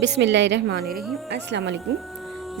بسم اللہ الرحمن الرحیم۔ السلام علیکم۔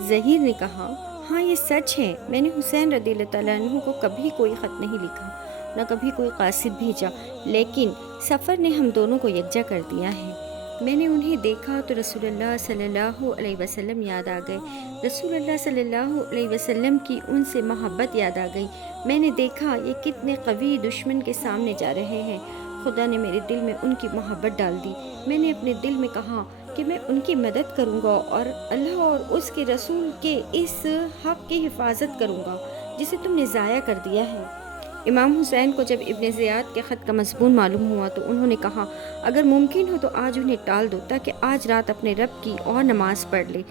ظہیر نے کہا، ہاں یہ سچ ہے، میں نے حسین رضی اللہ تعالیٰ عنہ کو کبھی کوئی خط نہیں لکھا، نہ کبھی کوئی قاصد بھیجا، لیکن سفر نے ہم دونوں کو یکجا کر دیا ہے۔ میں نے انہیں دیکھا تو رسول اللہ صلی اللہ علیہ وسلم یاد آ گئے، رسول اللہ صلی اللہ علیہ وسلم کی ان سے محبت یاد آ گئی۔ میں نے دیکھا یہ کتنے قوی دشمن کے سامنے جا رہے ہیں، خدا نے میرے دل میں ان کی محبت ڈال دی۔ میں نے اپنے دل میں کہا کہ میں ان کی مدد کروں گا اور اللہ اور اس کے رسول کے اس حق کی حفاظت کروں گا جسے تم نے ضائع کر دیا ہے۔ امام حسین کو جب ابن زیاد کے خط کا مضمون معلوم ہوا تو انہوں نے کہا، اگر ممکن ہو تو آج انہیں ٹال دو تاکہ آج رات اپنے رب کی اور نماز پڑھ لے،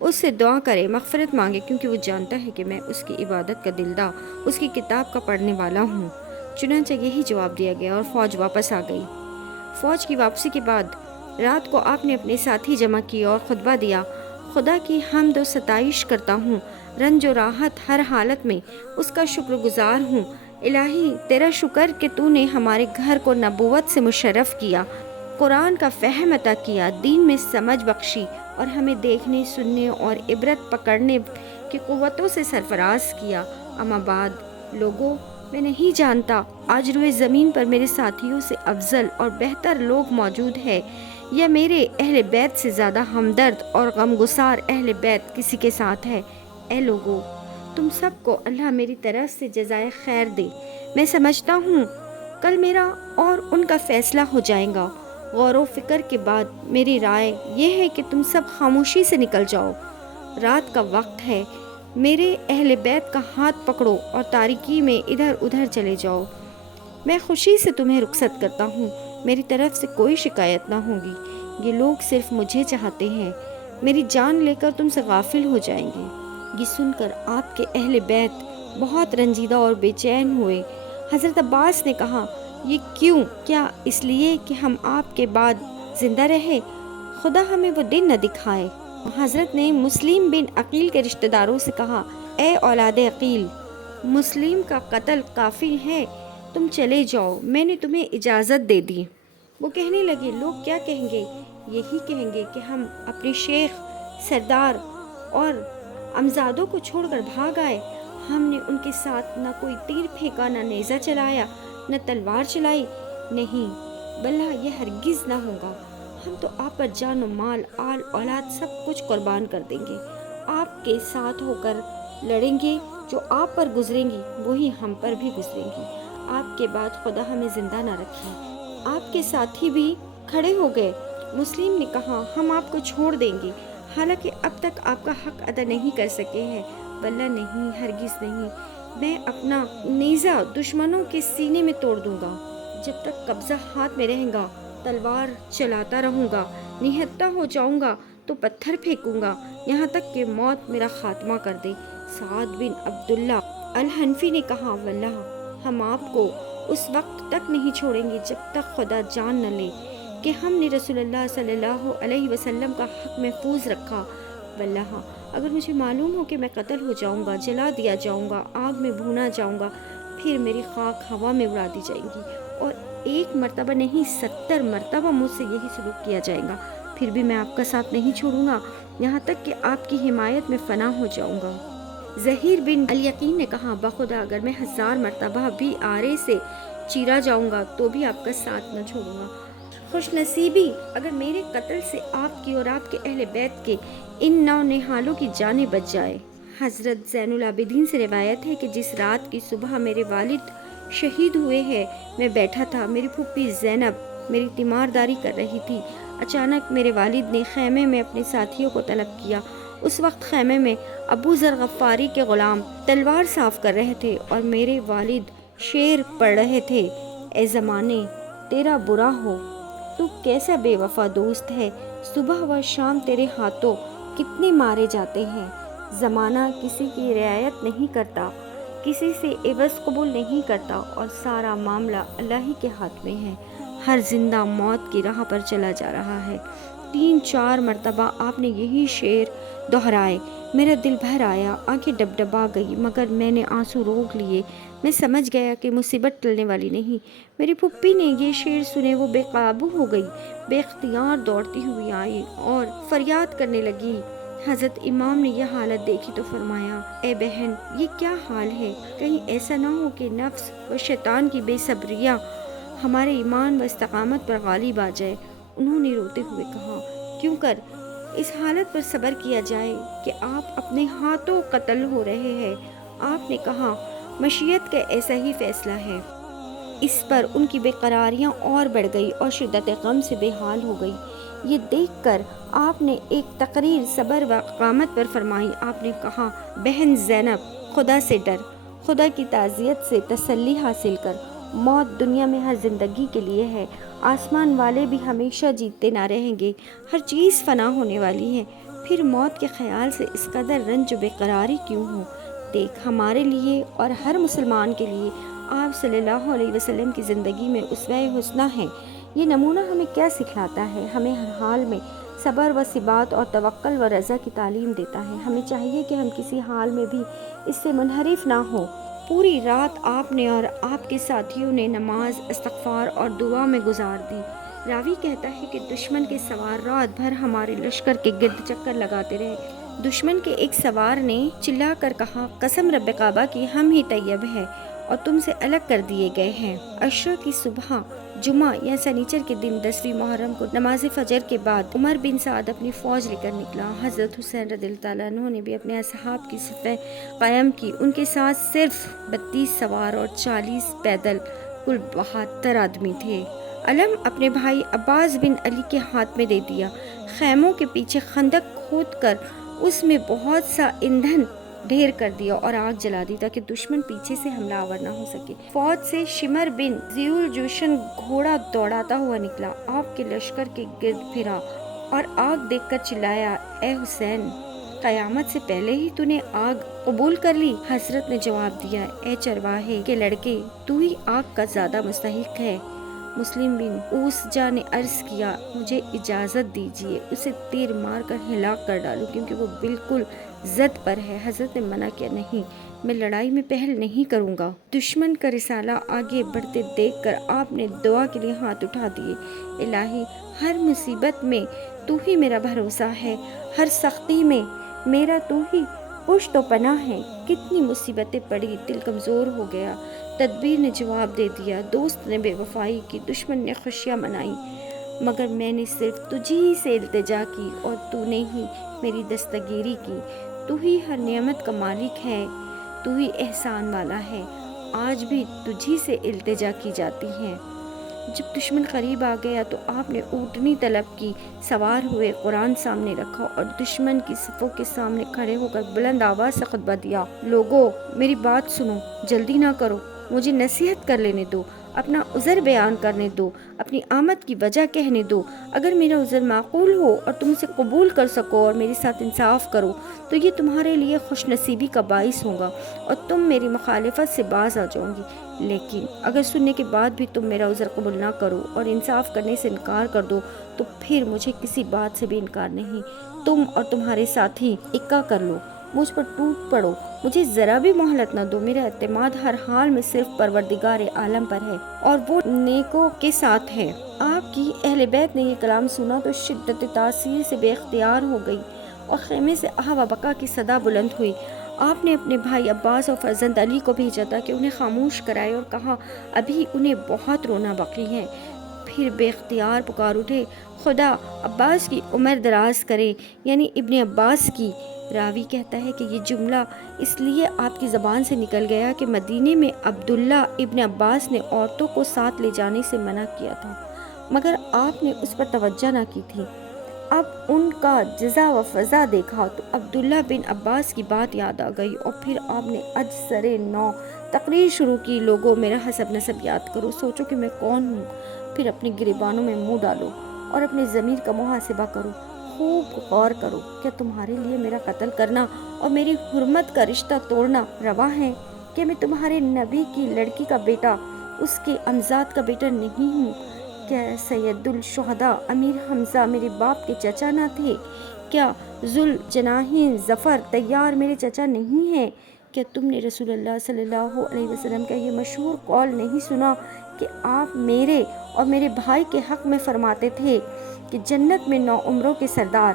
اس سے دعا کرے، مغفرت مانگے، کیونکہ وہ جانتا ہے کہ میں اس کی عبادت کا دلدا، اس کی کتاب کا پڑھنے والا ہوں۔ چنانچہ یہی جواب دیا گیا اور فوج واپس آ گئی۔ فوج کی واپسی کے بعد رات کو آپ نے اپنے ساتھی جمع کیے اور خطبہ دیا، خدا کی حمد و ستائش کرتا ہوں، رنج و راحت ہر حالت میں اس کا شکر گزار ہوں۔ الہی تیرا شکر کہ تو نے ہمارے گھر کو نبوت سے مشرف کیا، قرآن کا فہم عطا کیا، دین میں سمجھ بخشی اور ہمیں دیکھنے، سننے اور عبرت پکڑنے کی قوتوں سے سرفراز کیا۔ اما بعد لوگوں، میں نہیں جانتا آج روئے زمین پر میرے ساتھیوں سے افضل اور بہتر لوگ موجود ہیں یا میرے اہل بیت سے زیادہ ہمدرد اور غمگسار اہل بیت کسی کے ساتھ ہے۔ اے لوگو، تم سب کو اللہ میری طرف سے جزائے خیر دے۔ میں سمجھتا ہوں کل میرا اور ان کا فیصلہ ہو جائے گا۔ غور و فکر کے بعد میری رائے یہ ہے کہ تم سب خاموشی سے نکل جاؤ، رات کا وقت ہے، میرے اہل بیت کا ہاتھ پکڑو اور تاریکی میں ادھر ادھر چلے جاؤ۔ میں خوشی سے تمہیں رخصت کرتا ہوں، میری طرف سے کوئی شکایت نہ ہوگی۔ یہ لوگ صرف مجھے چاہتے ہیں، میری جان لے کر تم سے غافل ہو جائیں گے۔ یہ سن کر آپ کے اہل بیت بہت رنجیدہ اور بے چین ہوئے۔ حضرت عباس نے کہا، یہ کیوں؟ کیا اس لیے کہ ہم آپ کے بعد زندہ رہے؟ خدا ہمیں وہ دن نہ دکھائے۔ حضرت نے مسلم بن عقیل کے رشتہ داروں سے کہا، اے اولاد عقیل، مسلم کا قتل کافی ہے، تم چلے جاؤ، میں نے تمہیں اجازت دے دی۔ وہ کہنے لگے، لوگ کیا کہیں گے؟ یہی کہیں گے کہ ہم اپنے شیخ، سردار اور امزادوں کو چھوڑ کر بھاگ آئے۔ ہم نے ان کے ساتھ نہ کوئی تیر پھینکا، نہ نیزہ چلایا، نہ تلوار چلائی۔ نہیں، بلّہ یہ ہرگز نہ ہوگا۔ ہم تو آپ پر جان و مال، آل اولاد سب کچھ قربان کر دیں گے۔ آپ کے ساتھ ہو کر لڑیں گے، جو آپ پر گزریں گی وہی ہم پر بھی گزریں گی۔ آپ کے بعد خدا ہمیں زندہ نہ رکھے۔ آپ کے ساتھی بھی کھڑے ہو گئے۔ مسلم نے کہا، ہم آپ کو چھوڑ دیں گے، حالانکہ اب تک آپ کا حق ادا نہیں کر سکے ہیں۔ بلّہ نہیں، ہرگز نہیں، میں اپنا نیزہ دشمنوں کے سینے میں توڑ دوں گا۔ جب تک قبضہ ہاتھ میں رہے گا تلوار چلاتا رہوں گا، نہتہ ہو جاؤں گا تو پتھر پھینکوں گا، یہاں تک کہ موت میرا خاتمہ کر دے۔ سعد بن عبداللہ الحنفی نے کہا، واللہ ہم آپ کو اس وقت تک نہیں چھوڑیں گے جب تک خدا جان نہ لے کہ ہم نے رسول اللہ صلی اللہ علیہ وسلم کا حق محفوظ رکھا۔ واللہ اگر مجھے معلوم ہو کہ میں قتل ہو جاؤں گا، جلا دیا جاؤں گا، آگ میں بھونا جاؤں گا، پھر میری خاک ہوا میں اڑا دی جائے گی اور ایک مرتبہ نہیں 70 مرتبہ مجھ سے یہی سلوک کیا جائے گا، پھر بھی میں آپ کا ساتھ نہیں چھوڑوں گا یہاں تک کہ آپ کی حمایت میں فنا ہو جاؤں گا۔ ظہیر بن الیقین نے کہا، بخدا اگر میں 1000 مرتبہ بھی آرے سے چیرا جاؤں گا تو بھی آپ کا ساتھ نہ چھوڑوں گا۔ خوش نصیبی اگر میرے قتل سے آپ کی اور آپ کے اہل بیت کے ان نونہالوں کی جانیں بچ جائے۔ حضرت زین العابدین سے روایت ہے کہ جس رات کی صبح میرے والد شہید ہوئے ہیں، میں بیٹھا تھا، میری پھوپھی زینب میری تیمارداری کر رہی تھی۔ اچانک میرے والد نے خیمے میں اپنے ساتھیوں کو طلب کیا۔ اس وقت خیمے میں ابو ذر غفاری کے غلام تلوار صاف کر رہے تھے اور میرے والد شعر پڑھ رہے تھے، اے زمانے تیرا برا ہو، تو کیسا بے وفا دوست ہے، صبح و شام تیرے ہاتھوں کتنے مارے جاتے ہیں۔ زمانہ کسی کی رعایت نہیں کرتا، کسی سے عوض قبول نہیں کرتا اور سارا معاملہ اللہ ہی کے ہاتھ میں ہے۔ ہر زندہ موت کی راہ پر چلا جا رہا ہے۔ 3-4 مرتبہ آپ نے یہی شعر دہرائے۔ میرا دل بھر آیا، آنکھیں ڈبڈبا گئی، مگر میں نے آنسو روک لیے۔ میں سمجھ گیا کہ مصیبت ٹلنے والی نہیں۔ میری پھپھی نے یہ شعر سنے وہ بے قابو ہو گئی، بے اختیار دوڑتی ہوئی آئی اور فریاد کرنے لگی۔ حضرت امام نے یہ حالت دیکھی تو فرمایا، اے بہن، یہ کیا حال ہے؟ کہیں ایسا نہ ہو کہ نفس و شیطان کی بے صبریاں ہمارے ایمان و استقامت پر غالب آ جائے۔ انہوں نے روتے ہوئے کہا، کیوں کر اس حالت پر صبر کیا جائے کہ آپ اپنے ہاتھوں قتل ہو رہے ہیں؟ آپ نے کہا، مشیت کا ایسا ہی فیصلہ ہے۔ اس پر ان کی بے قراریاں اور بڑھ گئی اور شدت غم سے بے حال ہو گئی۔ یہ دیکھ کر آپ نے ایک تقریر صبر و قامت پر فرمائی۔ آپ نے کہا، بہن زینب، خدا سے ڈر، خدا کی تعزیت سے تسلی حاصل کر۔ موت دنیا میں ہر زندگی کے لیے ہے، آسمان والے بھی ہمیشہ جیتتے نہ رہیں گے، ہر چیز فنا ہونے والی ہے، پھر موت کے خیال سے اس قدر رنج و بے قراری کیوں ہو؟ دیکھ، ہمارے لیے اور ہر مسلمان کے لیے آپ صلی اللہ علیہ وسلم کی زندگی میں اسوہ حسنہ ہے۔ یہ نمونہ ہمیں کیا سکھلاتا ہے؟ ہمیں ہر حال میں صبر و ثبات اور توکل و رضا کی تعلیم دیتا ہے۔ ہمیں چاہیے کہ ہم کسی حال میں بھی اس سے منحرف نہ ہوں۔ پوری رات آپ نے اور آپ کے ساتھیوں نے نماز، استغفار اور دعا میں گزار دی۔ راوی کہتا ہے کہ دشمن کے سوار رات بھر ہمارے لشکر کے گرد چکر لگاتے رہے۔ دشمن کے ایک سوار نے چلا کر کہا، قسم رب کعبہ کی، ہم ہی طیب ہیں اور تم سے الگ کر دیے گئے ہیں۔ عشرہ کی صبح جمعہ یا سنیچر کے دن 10ویں محرم کو نماز فجر کے بعد عمر بن سعد اپنی فوج لے کر نکلا۔ حضرت حسین رضی اللہ تعالیٰ عنہ نے بھی اپنے اصحاب کی صفیں قائم کی۔ ان کے ساتھ صرف 32 سوار اور 40 پیدل، کل 72 آدمی تھے۔ علم اپنے بھائی عباس بن علی کے ہاتھ میں دے دیا۔ خیموں کے پیچھے خندق کھود کر اس میں بہت سا ایندھن ڈھیر کر دیا اور آگ جلا دی تاکہ دشمن پیچھے سے حملہ آور نہ ہو سکے۔ فوج سے شمر بن ذیل جوشن گھوڑا دوڑاتا ہوا نکلا، آپ کے لشکر کے گرد پھرا اور آگ دیکھ کر چلایا، اے حسین، قیامت سے پہلے ہی تو نے آگ قبول کر لی؟ حضرت نے جواب دیا، اے چرواہے کے لڑکے، تو ہی آگ کا زیادہ مستحق ہے۔ مسلم بن اوسجا نے عرض کیا، مجھے اجازت دیجیے اسے تیر مار کر ہلاک کر ڈالوں کیونکہ وہ بالکل ضد پر ہے۔ حضرت نے منع کیا، نہیں، میں لڑائی میں پہل نہیں کروں گا۔ دشمن کا رسالہ آگے بڑھتے دیکھ کر آپ نے دعا کے لیے ہاتھ اٹھا دیے، الہی، ہر مصیبت میں تو ہی میرا بھروسہ ہے، ہر سختی میں میرا تو ہی پشت و پناہ ہے۔ کتنی مصیبتیں پڑی، دل کمزور ہو گیا۔ تدبیر نے جواب دے دیا، دوست نے بے وفائی کی، دشمن نے خوشیاں منائی، مگر میں نے صرف تجھی سے التجا کی اور تو نے ہی میری دستگیری کی۔ تو ہی ہر نعمت کا مالک ہے، تو ہی احسان والا ہے، آج بھی تجھی سے التجا کی جاتی ہے۔ جب دشمن قریب آ گیا تو آپ نے اونٹنی طلب کی، سوار ہوئے، قرآن سامنے رکھا اور دشمن کی صفوں کے سامنے کھڑے ہو کر بلند آواز سے خطبہ دیا، لوگو، میری بات سنو، جلدی نہ کرو، مجھے نصیحت کر لینے دو، اپنا عذر بیان کرنے دو، اپنی آمد کی وجہ کہنے دو۔ اگر میرا عذر معقول ہو اور تم اسے قبول کر سکو اور میرے ساتھ انصاف کرو تو یہ تمہارے لیے خوش نصیبی کا باعث ہوگا اور تم میری مخالفت سے باز آ جاؤ گی۔ لیکن اگر سننے کے بعد بھی تم میرا عذر قبول نہ کرو اور انصاف کرنے سے انکار کر دو تو پھر مجھے کسی بات سے بھی انکار نہیں، تم اور تمہارے ساتھی اکا کر لو، مجھ پر ٹوٹ پڑو، مجھے ذرا بھی مہلت نہ دو۔ میرا اعتماد ہر حال میں صرف پروردگار عالم پر ہے اور وہ نیکوں کے ساتھ ہے۔ آپ کی اہل بیت نے یہ کلام سنا تو شدت تاثیر سے بے اختیار ہو گئی اور خیمے سے آہ و بکا کی صدا بلند ہوئی۔ آپ نے اپنے بھائی عباس اور فرزند علی کو بھیجا تھا کہ انہیں خاموش کرائے اور کہا، ابھی انہیں بہت رونا باقی ہے۔ پھر بے اختیار پکار اٹھے، خدا عباس کی عمر دراز کرے، یعنی ابن عباس کی۔ راوی کہتا ہے کہ یہ جملہ اس لیے آپ کی زبان سے نکل گیا کہ مدینے میں عبداللہ ابن عباس نے عورتوں کو ساتھ لے جانے سے منع کیا تھا، مگر آپ نے اس پر توجہ نہ کی تھی۔ اب ان کا جزا و فضا دیکھا تو عبداللہ بن عباس کی بات یاد آ گئی اور پھر آپ نے اجسر نو تقریر شروع کی، لوگوں، میرا حسب نسب یاد کرو، سوچو کہ میں کون ہوں، پھر اپنے گریبانوں میں منہ ڈالو اور اپنے ضمیر کا محاسبہ کرو، خوب غور کرو، کیا تمہارے لیے میرا قتل کرنا اور میری حرمت کا رشتہ توڑنا روا ہے؟ کہ میں تمہارے نبی کی لڑکی کا بیٹا، اس کے امزاد کا بیٹا نہیں ہوں؟ کیا سید الشہداء امیر حمزہ میرے باپ کے چچا نہ تھے؟ کیا ذوالجناحین ظفر طیار میرے چچا نہیں ہیں؟ کیا تم نے رسول اللہ صلی اللہ علیہ وسلم کا یہ مشہور قول نہیں سنا کہ آپ میرے اور میرے بھائی کے حق میں فرماتے تھے کہ جنت میں 9 عمروں کے سردار؟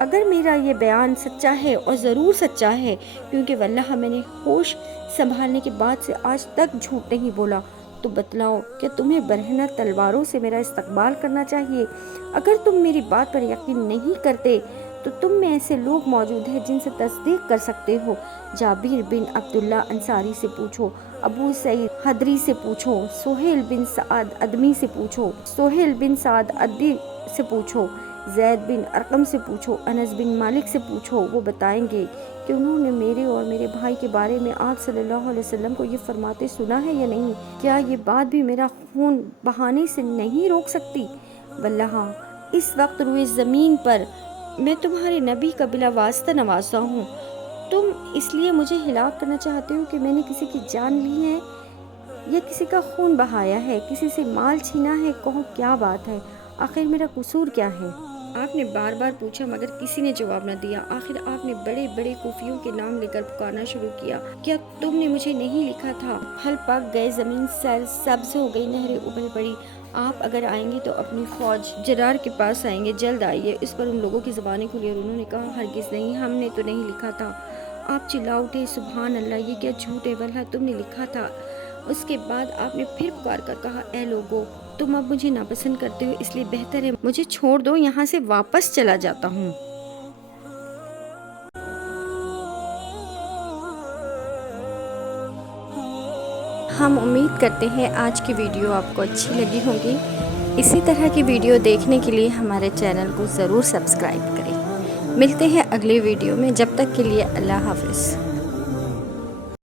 اگر میرا یہ بیان سچا ہے، اور ضرور سچا ہے، کیونکہ واللہ میں نے ہوش سنبھالنے کے بعد سے آج تک جھوٹ نہیں بولا، تو بتلاؤ کہ تمہیں برہنہ تلواروں سے میرا استقبال کرنا چاہیے؟ اگر تم میری بات پر یقین نہیں کرتے تو تم میں ایسے لوگ موجود ہیں جن سے تصدیق کر سکتے ہو۔ جابر بن عبداللہ انصاری سے پوچھو، ابو سعید خدری سے پوچھو، سہیل بن سعد ادمی سے پوچھو، زید بن ارقم سے پوچھو، انس بن مالک سے پوچھو، وہ بتائیں گے کہ انہوں نے میرے اور میرے بھائی کے بارے میں آپ صلی اللہ علیہ وسلم کو یہ فرماتے سنا ہے یا نہیں۔ کیا یہ بات بھی میرا خون بہانے سے نہیں روک سکتی؟ واللہ اس وقت روئے زمین پر میں تمہارے نبی کا بلا واسطہ نواسا ہوں۔ تم اس لیے مجھے ہلاک کرنا چاہتے ہو کہ میں نے کسی کی جان لی ہے یا کسی کا خون بہایا ہے، کسی سے مال چھینا ہے؟ کہو کیا بات ہے، آخر میرا قصور کیا ہے؟ آپ نے بار بار پوچھا مگر کسی نے جواب نہ دیا۔ آخر آپ نے بڑے بڑے کوفیوں کے نام لے کر پکارنا شروع کیا، کیا تم نے مجھے نہیں لکھا تھا؟ پھل پک گئے، زمین سر سبز ہو گئی، نہریں ابل پڑی۔ آپ اگر آئیں گے تو اپنی فوج جرار کے پاس آئیں گے، جلد آئیے۔ اس پر ان لوگوں کی زبانیں کھلی اور انہوں نے کہا ہرگز نہیں، ہم نے تو نہیں لکھا تھا۔ آپ چلا اٹھے، سبحان اللہ، یہ کیا جھوٹ ہے، واللہ تم نے لکھا تھا۔ اس کے بعد آپ نے پھر پکار کر کہا اے لوگو، تم اب مجھے ناپسند کرتے ہو، اس لیے بہتر ہے مجھے چھوڑ دو، یہاں سے واپس چلا جاتا ہوں۔ ہم امید کرتے ہیں آج کی ویڈیو آپ کو اچھی لگی ہوگی۔ اسی طرح کی ویڈیو دیکھنے کے لیے ہمارے چینل کو ضرور سبسکرائب کریں۔ ملتے ہیں اگلی ویڈیو میں، جب تک کے لیے اللہ حافظ۔